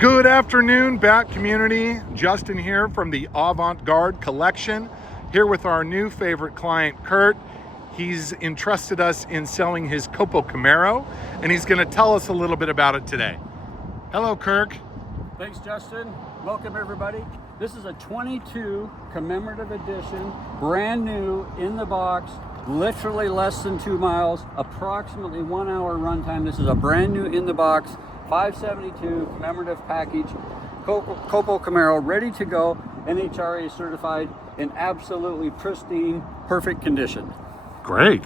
Good afternoon, Bat community. Justin here from the Avant-Garde Collection, here with our new favorite client, Kurt. He's entrusted us in selling his Copo Camaro, and he's going to tell us a little bit about it today. Hello, Kirk. Thanks, Justin. Welcome, everybody. This is a 22 commemorative edition, brand new, in the box, literally less than 2 miles, approximately 1 hour runtime. This is a brand new in the box 572 commemorative package, Copo Camaro, ready to go, NHRA certified, in absolutely pristine, perfect condition. Great.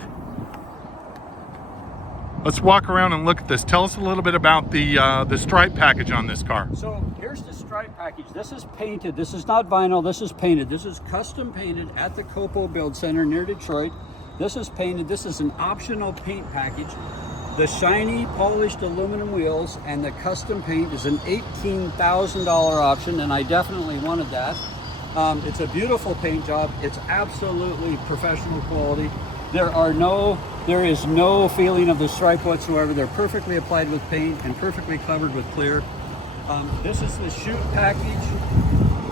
Let's walk around and look at this. Tell us a little bit about the stripe package on this car. So here's the stripe package. This is painted. This is not vinyl. This is painted. This is custom painted at the Copo Build Center near Detroit. This is painted. This is an optional paint package. The shiny polished aluminum wheels and the custom paint is an $18,000 option, and I definitely wanted that. It's a beautiful paint job. It's absolutely professional quality. There is no feeling of the stripe whatsoever. They're perfectly applied with paint and perfectly covered with clear. This is the chute package,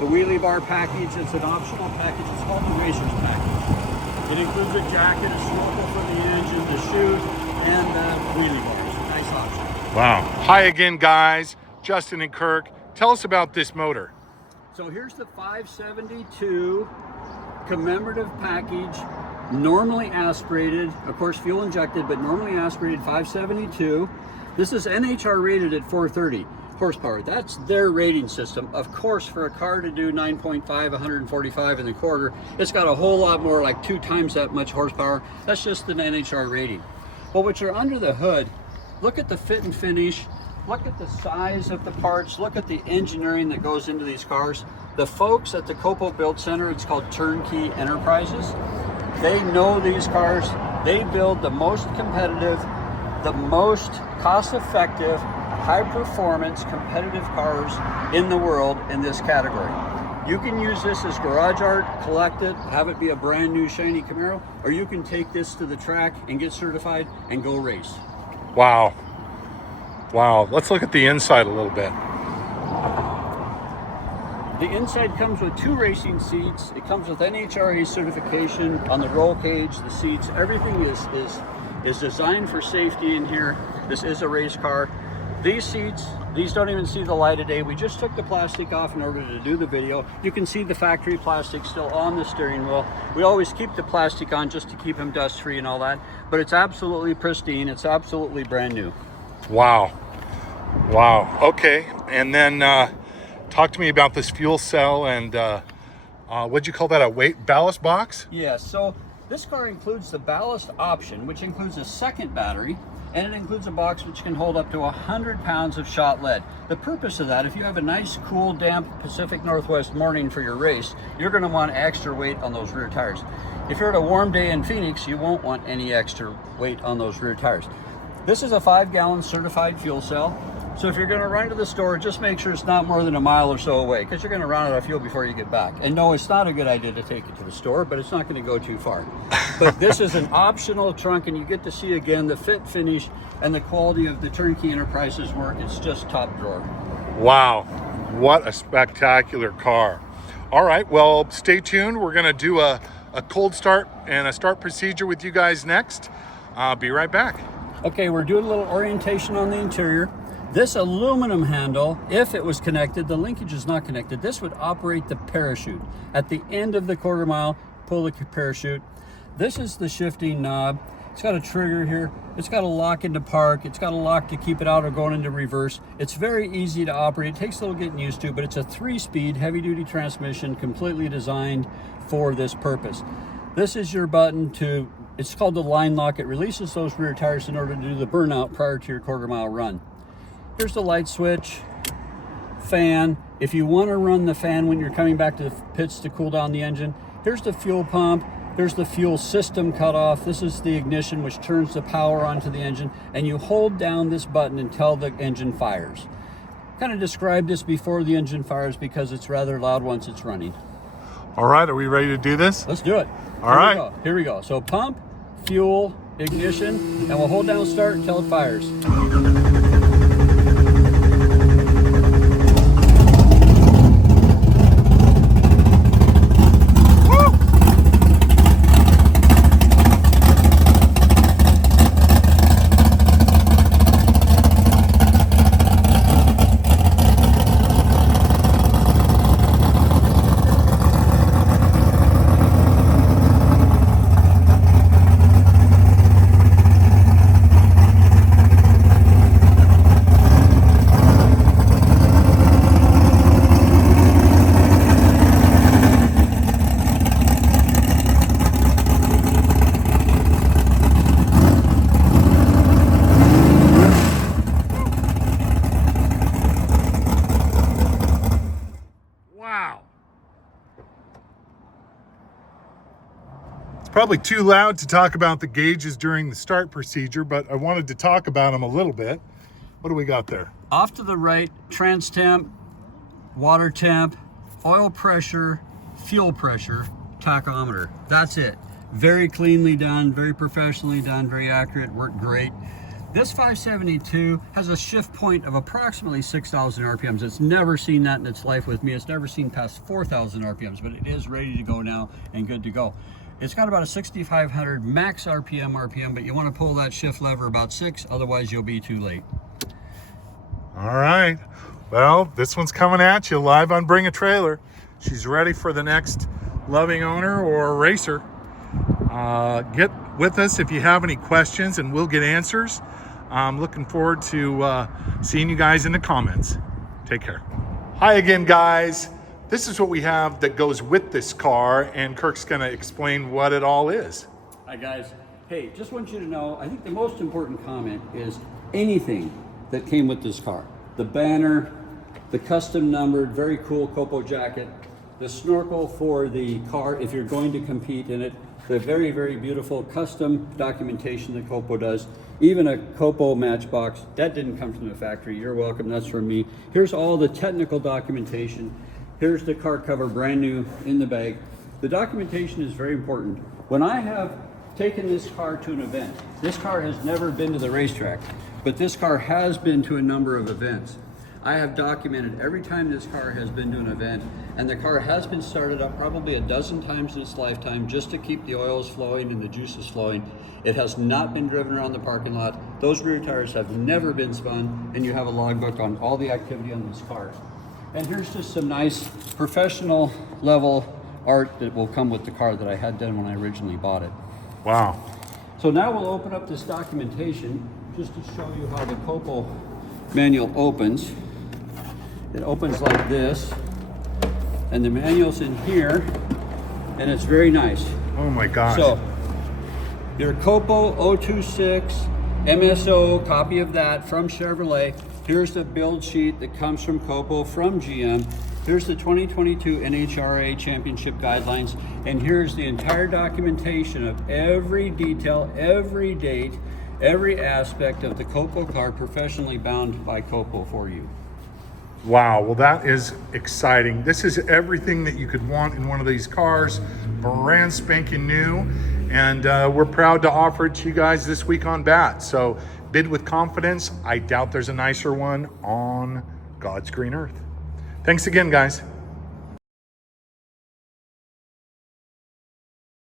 the wheelie bar package. It's an optional package. It's called the racer's package. It includes a jacket, a snorkel for the engine, the chute, and wheelie bars. Nice option. Wow. Hi again, guys. Justin and Kirk. Tell us about this motor. So here's the 572 commemorative package, normally aspirated, of course fuel injected, but normally aspirated 572. This is NHR rated at 430 horsepower. That's their rating system. Of course, for a car to do 9.5, 145 in the quarter, it's got a whole lot more, like 2 times that much horsepower. That's just an NHR rating. But what you're under the hood, look at the fit and finish, look at the size of the parts, look at the engineering that goes into these cars. The folks at the Copo Build Center, it's called Turnkey Enterprises, they know these cars. They build the most competitive, the most cost-effective, high-performance, competitive cars in the world in this category. You can use this as garage art, collect it, have it be a brand new shiny Camaro, or you can take this to the track and get certified and go race. Wow. Wow. Let's look at the inside a little bit. The inside comes with 2 racing seats. It comes with NHRA certification on the roll cage, the seats. Everything is designed for safety in here. This is a race car. These seats, these don't even see the light of day. We just took the plastic off in order to do the video. You can see the factory plastic still on the steering wheel. We always keep the plastic on just to keep them dust free and all that, but it's absolutely pristine. It's absolutely brand new. Wow. Wow. Okay. And then talk to me about this fuel cell and what'd you call that, a weight ballast box? Yeah, so this car includes the ballast option, which includes a second battery, and it includes a box which can hold up to 100 pounds of shot lead. The purpose of that, if you have a nice, cool, damp Pacific Northwest morning for your race, you're going to want extra weight on those rear tires. If you're at a warm day in Phoenix, you won't want any extra weight on those rear tires. This is a 5-gallon certified fuel cell. So if you're going to run to the store, just make sure it's not more than a mile or so away, because you're going to run out of fuel before you get back. And no, it's not a good idea to take it to the store, but it's not going to go too far. But this is an optional trunk, and you get to see again the fit, finish, and the quality of the Turnkey Enterprises work. It's just top drawer. Wow, what a spectacular car. All right, well, stay tuned. We're going to do a cold start and a start procedure with you guys next. I'll be right back. Okay, we're doing a little orientation on the interior. This aluminum handle, if it was connected, the linkage is not connected, this would operate the parachute. At the end of the quarter mile, pull the parachute. This is the shifting knob. It's got a trigger here. It's got a lock into park. It's got a lock to keep it out or going into reverse. It's very easy to operate. It takes a little getting used to, but it's a 3-speed heavy-duty transmission, completely designed for this purpose. This is your button to, it's called the line lock. It releases those rear tires in order to do the burnout prior to your quarter mile run. Here's the light switch, fan. If you want to run the fan when you're coming back to the pits to cool down the engine, here's the fuel pump. Here's the fuel system cutoff. This is the ignition, which turns the power onto the engine, and you hold down this button until the engine fires. Kind of describe this before the engine fires because it's rather loud once it's running. All right, are we ready to do this? Let's do it. All right. Here we go. So pump, fuel, ignition, and we'll hold down start until it fires. Probably too loud to talk about the gauges during the start procedure, but I wanted to talk about them a little bit. What do we got there? Off to the right, trans temp, water temp, oil pressure, fuel pressure, tachometer. That's it. Very cleanly done, very professionally done, very accurate, worked great. This 572 has a shift point of approximately 6,000 RPMs. It's never seen that in its life with me. It's never seen past 4,000 RPMs, but it is ready to go now and good to go. It's got about a 6,500 max RPM, but you want to pull that shift lever about 6, otherwise you'll be too late. All right. Well, this one's coming at you live on Bring a Trailer. She's ready for the next loving owner or racer. Get with us if you have any questions and we'll get answers. I'm looking forward to seeing you guys in the comments. Take care. Hi again, guys. This is what we have that goes with this car, and Kirk's gonna explain what it all is. Hi guys. Hey, just want you to know, I think the most important comment is anything that came with this car. The banner, the custom numbered, very cool Copo jacket, the snorkel for the car if you're going to compete in it, the very, very beautiful custom documentation that Copo does, even a Copo matchbox. That didn't come from the factory. You're welcome, that's from me. Here's all the technical documentation. Here's the car cover, brand new in the bag. The documentation is very important. When I have taken this car to an event, this car has never been to the racetrack, but this car has been to a number of events. I have documented every time this car has been to an event, and the car has been started up probably a dozen times in its lifetime just to keep the oils flowing and the juices flowing. It has not been driven around the parking lot. Those rear tires have never been spun, and you have a logbook on all the activity on this car. And here's just some nice professional level art that will come with the car that I had done when I originally bought it. Wow. So now we'll open up this documentation just to show you how the Copo manual opens. It opens like this, and the manual's in here, and it's very nice. Oh my gosh. So your Copo 026 MSO, copy of that from Chevrolet. Here's the build sheet that comes from Copo from GM. Here's the 2022 NHRA Championship Guidelines. And here's the entire documentation of every detail, every date, every aspect of the Copo car professionally bound by Copo for you. Wow, well that is exciting. This is everything that you could want in one of these cars, brand spanking new. And we're proud to offer it to you guys this week on BAT. So bid with confidence. I doubt there's a nicer one on God's green earth. Thanks again, guys.